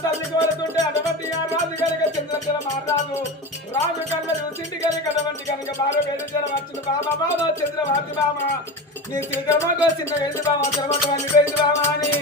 తల్లి కోరుతుంటే అటువంటి రాజు కనుక చంద్రచల మారాదు రాజు కళ్ళ చూసింటి కనుక అటువంటి కనుక బాగా వేదించల వచ్చిన బాబా బాబా చంద్రవాతి బామ నీ శ్రీధర్మకు చిన్న వేది బామ శ్రమకు అన్ని వేది బామ అని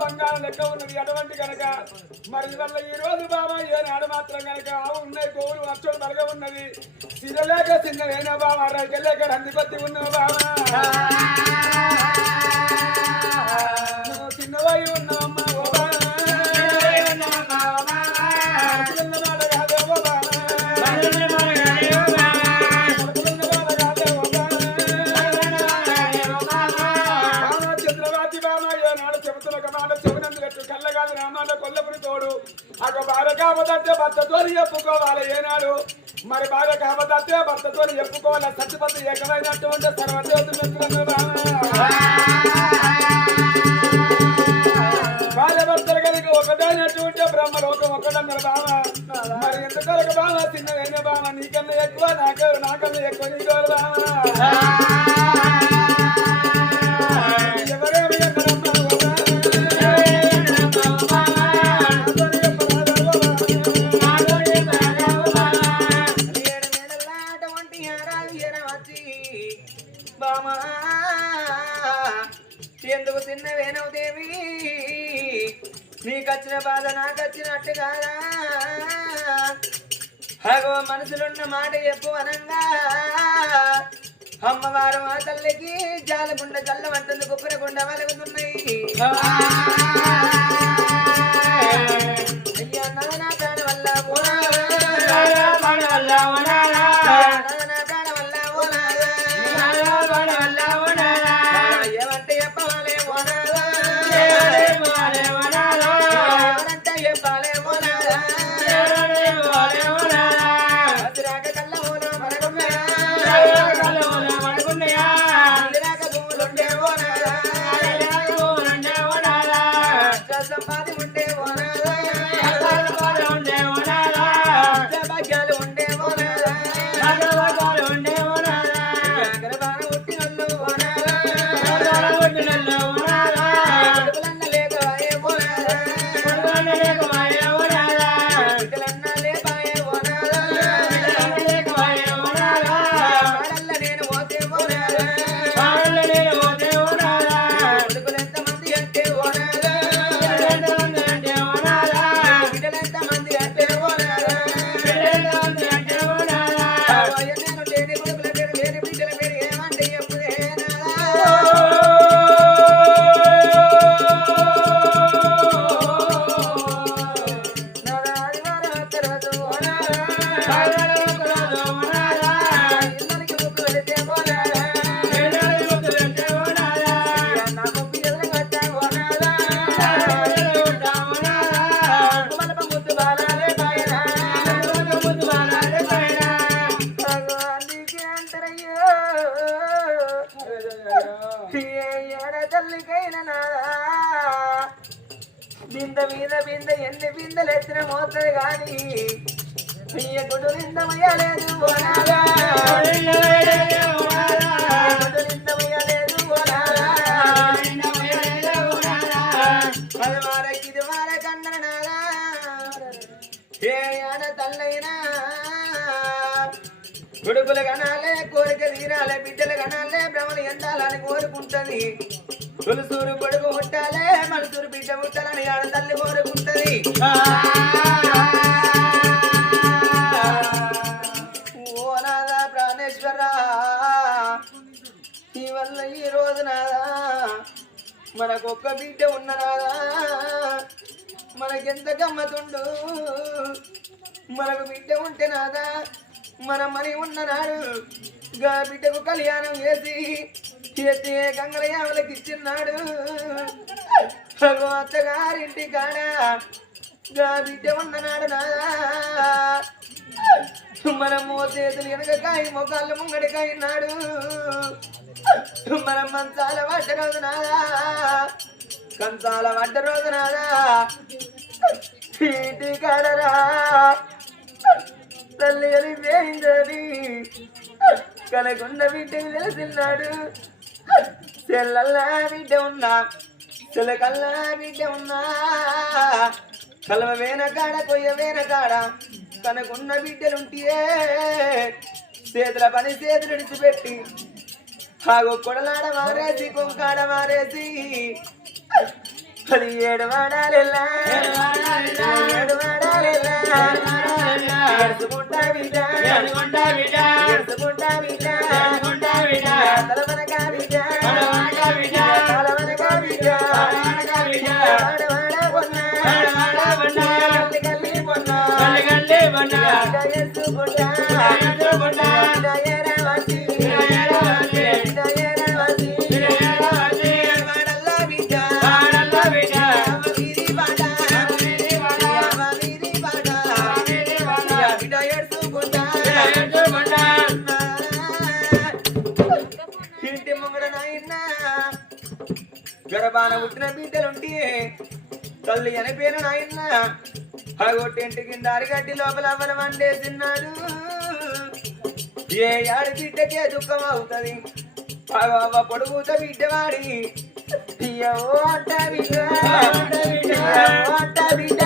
బంగారం లెక్క ఉన్నది అటువంటి కనుక మరి వల్ల ఈ రోజు బాబా ఏనాడు మాత్రం కనుక ఆవు ఉన్నాయి గోవులు వర్షం బలగా ఉన్నది సిరలేక చిన్నవేనా బాబా రైకెళ్ళేక రందిపత్తి ఉన్నావు బాబా నువ్వు చిన్నవై ఉన్నావమ్మా ఓ కాకపోతే భర్తతో చెప్పుకోవాలి ఏనాడు మరి బాగా కాకపోతే భర్తతో చెప్పుకోవాలి సత్యపతి ఏకమైనటువంటి సర్వదేవతలు భార్య భర్తలు కనుక ఒకటైనటువంటి బ్రహ్మలోకం ఒకటన్నారు బామ మరి ఎంతవరకు బామ చిన్నదైన బామ నీకన్నా ఎక్కువ నాకన్నా ఎక్కువ నీకు బామ ఎవరేమి ఎందుకు తిన్నవేనవు దేవి నీకచ్చిన బాధ నాకచ్చినట్టు కాదా అగో మనసులున్న మాట చెప్పు అనంగా అమ్మవారు ఆ తల్లికి జాలగుండ చల్లవంటలు గుప్పరగుండ వలుగుతున్నాయి అయ్యా నా ప్రాణ వల్ల బింద మీద బింద ఎన్ని బిందెలు ఎత్తిన మోతుంది కానీ గుడ్డు నిందమయ్యలేదు అది వారకిది వారకన్న నాదా ఏ ఆడ తల్లైనా కొడుకులు కనాలే కోరిక తీరాలే బిడ్డలు కనాలే భ్రమలు ఎందాలని కోరుకుంటది తులసూరు కొడుకు పుట్టాలే మనసూరు బిడ్డ పుట్టాలని ఆడ తల్లి కోరుకుంటది మనకొక్క బిడ్డ ఉన్ననాదా మనకెంత గమ్మతుండు మనకు బిడ్డ ఉంటే నాదా మన మని ఉన్ననాడు గా బిడ్డకు కళ్యాణం చేసి ఎత్తి గంగలయావులకి ఇచ్చిన్నాడు అత్తగారింటి కాడ గా బిడ్డ ఉన్ననాడు నాదా మనం మోసేతులు వెనకకాయ మొగాళ్ళు ముంగడికాయన్నాడు మనం మంచాల పడ్డ రోజు నాదా కంచాల పడ్డ రోజు నాదా ఇంటి కాడరా తల్లి అని వేయిందని కనకున్న బిడ్డకు తెలిసిన్నాడు చెల్లల్లా బిడ్డ ఉన్నా చెల్లకల్లా బిడ్డ ఉన్నా కలవ వేనకాడ కొయ్య వేనకాడ తనకున్న బిడ్డలుంటే చేతుల పని చేతులు విడిచిపెట్టి ఆగో కొడలాడ మారేసి కుంకాడ మారేసి 17 వాడాలెల్లా 7 వాడాలెల్లా ఎడుచుకుంటా బిడ్డ ఎడుచుకుంటా బిడ్డ తలవనగా బిడ్డ తలవనగా బిడ్డ వాడవాడ పొన్నా గల్లి పొన్నా ఎడుచుకుంటా ఇంటి ముంగడ నాయన గర్భాన పుట్టిన బిడ్డలుంటే తల్లి అని పేరు నాయన అగొట్టింటి కింద అరిగడ్డి లోపల అవ్వన వండేసిన్నాడు ఏ ఆడి బిడ్డకే దుఃఖం అవుతుంది అవ్వ పొడుగుత బిడ్డవాడి అంట బిడ్డ అంట బిడ్డ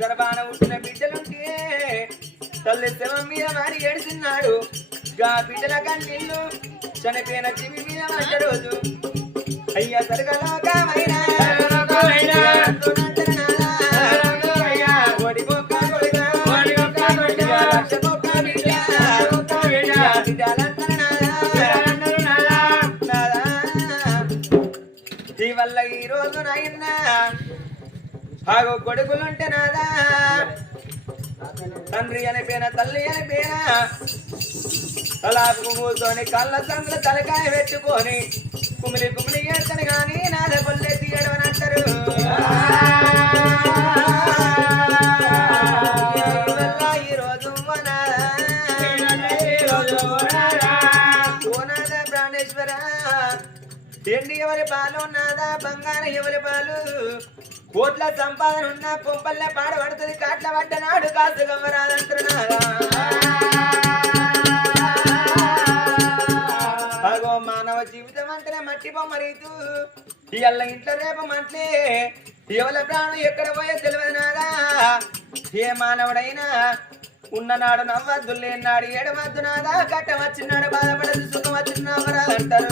గర్భాన పుట్టిన బిడ్డలుంటే తల్లి శవం మీద మారి ఏడుస్తున్నాడు గా బిడ్డల కన్నీళ్ళు చనిపోయిన చెవి మీద పడ్డ రోజు అయ్యా సరగలోకమైన ఈ వల్ల ఈ రోజు నాయన్నా ఆగో కొడుకులుంటే నాదా తండ్రి అని పేన తల్లి అని పేన తలాపు కూర్చొని కళ్ళ సందుల తలకాయ పెట్టుకొని కుమిలి కుమిలి ఏడుతాను గాని నాద కొల్లే తీయడం అని అంటారు ఈ రోజు ఓనాద ప్రాణేశ్వర ఎండి ఎవరి పాలు ఉన్నదా బంగారం ఎవరి పాలు కోట్ల సంపాదన ఉన్న కొంపల్లె పాడబడుతుంది కాట్ల పడ్డనాడు కాసు గమ్మరాదంటున్నాగా అగో మానవ జీవితం అంటేనే మట్టి బొమ్మ రీతు ఇళ్ళ ఇంట్లో రేపు మంటే ఎవరి ప్రాణం ఎక్కడ పోయే తెలియదు నాదా ఏ మానవుడైనా ఉన్ననాడు నవ్వద్దు లేనాడు ఏడవద్దు నాదా కట్ట వచ్చినాడు బాధపడదు సుఖం వచ్చినామరాదంటారు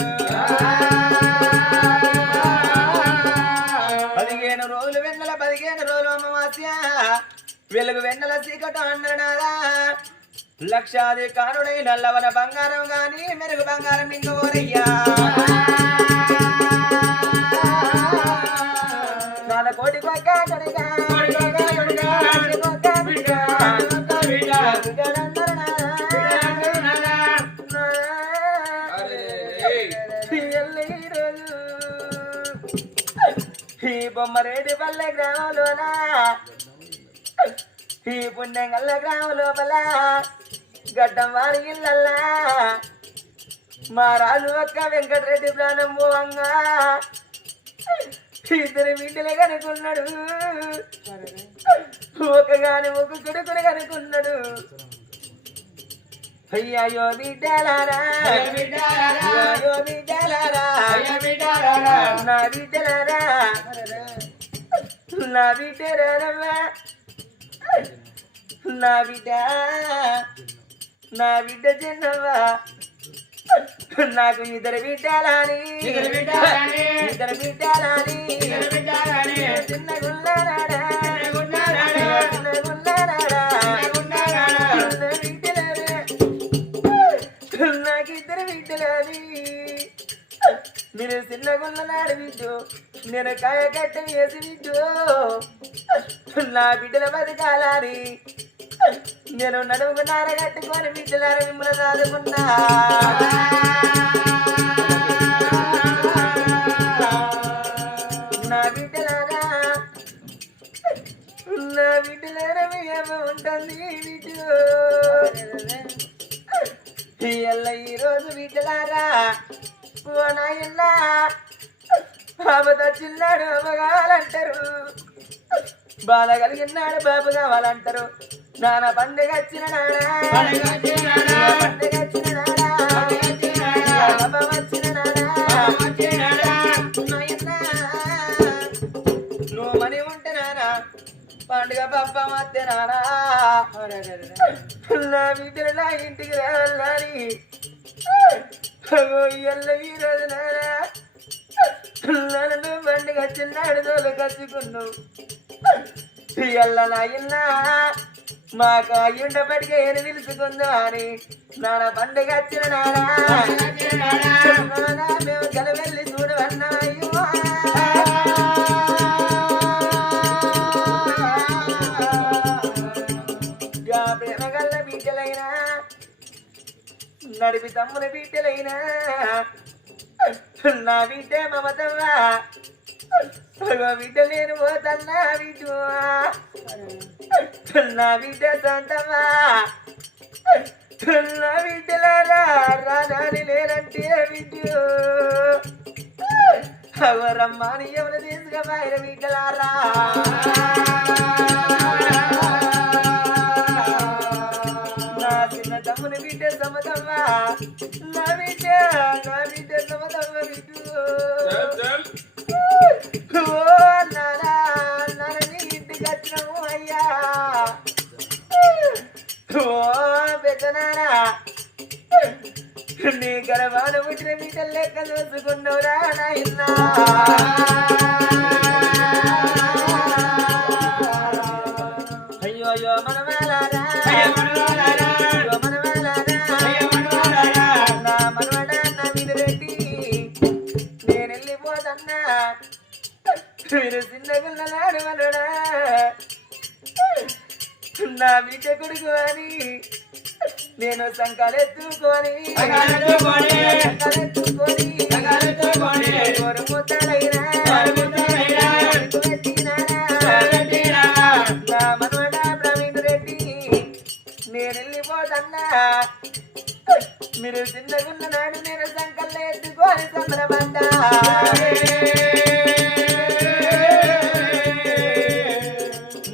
15 రోజులు వెన్నెల 15 రోజులు అమావాస్య వెలుగు వెన్నెల చీకట అన్ననాదా లక్షాది కారుడై నల్లవన బంగారం గాని మెరుగు బంగారం ఇంకోరయ్యా కోటి పక్క కొడుగా ఈ బొమ్మరేడి పల్లె గ్రామంలోన ఈ పుణ్యంగల్ల గ్రామం లోపల గడ్డం వారి ఇళ్ళల్లా మా రాజు అక్క వెంకటరెడ్డి ప్రాణం పోవంగా ఇద్దరు బిడ్డలే కనుకున్నాడు ఒకగాని ఒక కొడుకుని కనుకున్నాడు అయ్యో బిడ్డలారా అయ్యో బిడ్డలారా నా బిడ్డలారా నా బిడ్డరారమ్మా నా బిడ్డ నా బిడ్డ చిన్నవ్వా నాకు ఇద్దరు బిడ్డలాని చిన్నగున్నారా నాకు ఇద్దరు బిడ్డలాని మీరు చిన్నగున్నాడు బిడ్డు నేను కాయ కట్టం వేసి బిడ్డు నా బిడ్డల బతకాలని నేను నడుముకు నార కట్టుకొని బిడ్డలార మిమ్మల్ని దాదుకున్నా నా బిడ్డలారా నా బిడ్డలారా మీ అమ్మ ఉంటుంది బిడ్డు ఈరోజు బిడ్డలారా ఓ నాయన బాబు తెచ్చిన్నాడు అమ్మగాలంటారు బాధ కలిగినాడు బాబు కావాలంటారు నాన్న పండుగ వచ్చిన నాడా పండుగ వచ్చిన నాడా బాబా వచ్చిన నాడా నువ్వు మని ఉంటే నానా పండుగ పప్ప మధ్య నానా నా బిడ్డలు నా ఇంటికి రావాలని ఈ రోజు నానా నన్ను పండుగ వచ్చినాడు తోలు కచ్చుకున్నావు ఎల్ల నాయన్నా మాకు అయ్యుండబడిగా ఏను నిలుచుకుందా అని నాన్న పండుగ వచ్చిన నాడా మేము కలవెళ్ళి చూడవన్నా ప్రేమగల్ల బిడ్డలైనా నడిపి తమ్ముల బిడ్డలైనా నా బిడ్డ మమతవ్వా బిడ్డ నేను పోతన్నా బిడ్డు నా బిడ్డ సొంతమ్మా నా బిడ్డలారా రాని లేనంటే బిడ్డు అవరమ్మాని ఎవరు తీసుకుపోయిన బిడ్డలారా నా చిన్న తమ్ముని బిడ్డ సమతమ్మా నా బిడ్డ సమతమ్మ బిడ్డు ఇంటికి వచ్చినాము అయ్యా ఓ పెద్దనారా నీ గర్భాన పుట్టిన బిడ్డలు లెక్క చూసుకున్నావురా నాయనా అయ్యో అయ్యో మనవాలారా నా మనవడా నా మీద రెడ్డి నేను వెళ్ళిపోతన్నా మీరు చిన్నగున్నాడు మనడా నా బిడ్డ కొడుకు అని నేను సంకలెత్తుకొని ముద్దలైనా నా మనవడా ప్రవీణ్ రెడ్డి నేను వెళ్ళిపోతన్నా మీరు చిన్నగున్న నాడు నేను సంకల్లో ఎత్తుకొని సంబరపడ్డా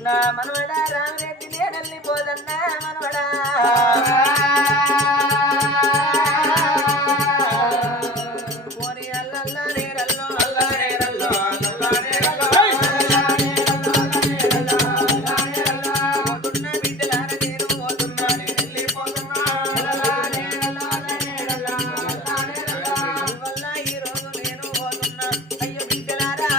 నా మనవడా రామరెడ్డి నేను వెళ్ళిపోదన్నా మనవడా పోనీ అల్లల్లా నేరల్లో అల్లా నేరల్లో పోతున్నా బిడ్డలార నేను పోతున్నా నేను వెళ్ళిపోతున్నా వల్ల ఈ రోజు నేను పోతున్నా అయ్యో బిడ్డలారా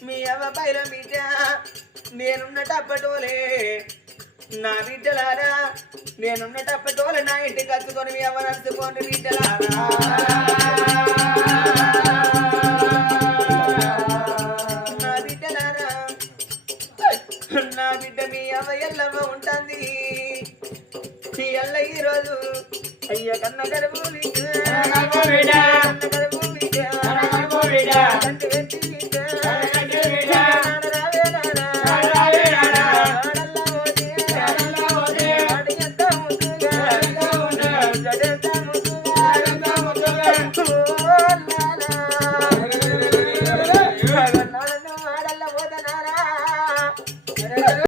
మీ అవ్వ పైన బిడ్డ నేనున్నటప్పటోలే నా బిడ్డలారా నేనున్నటప్పటోలే నా ఇంటికి కచ్చుకొని మీ అవ్వ నడుచుకోండి బిడ్డలారా నా బిడ్డలారా నా బిడ్డ మీ అవ్వ ఎల్లమ్మ ఉంటుంది ఈ ఎల్ల ఈరోజు అయ్య కన్న గర్భు గల్పు బిడ్డ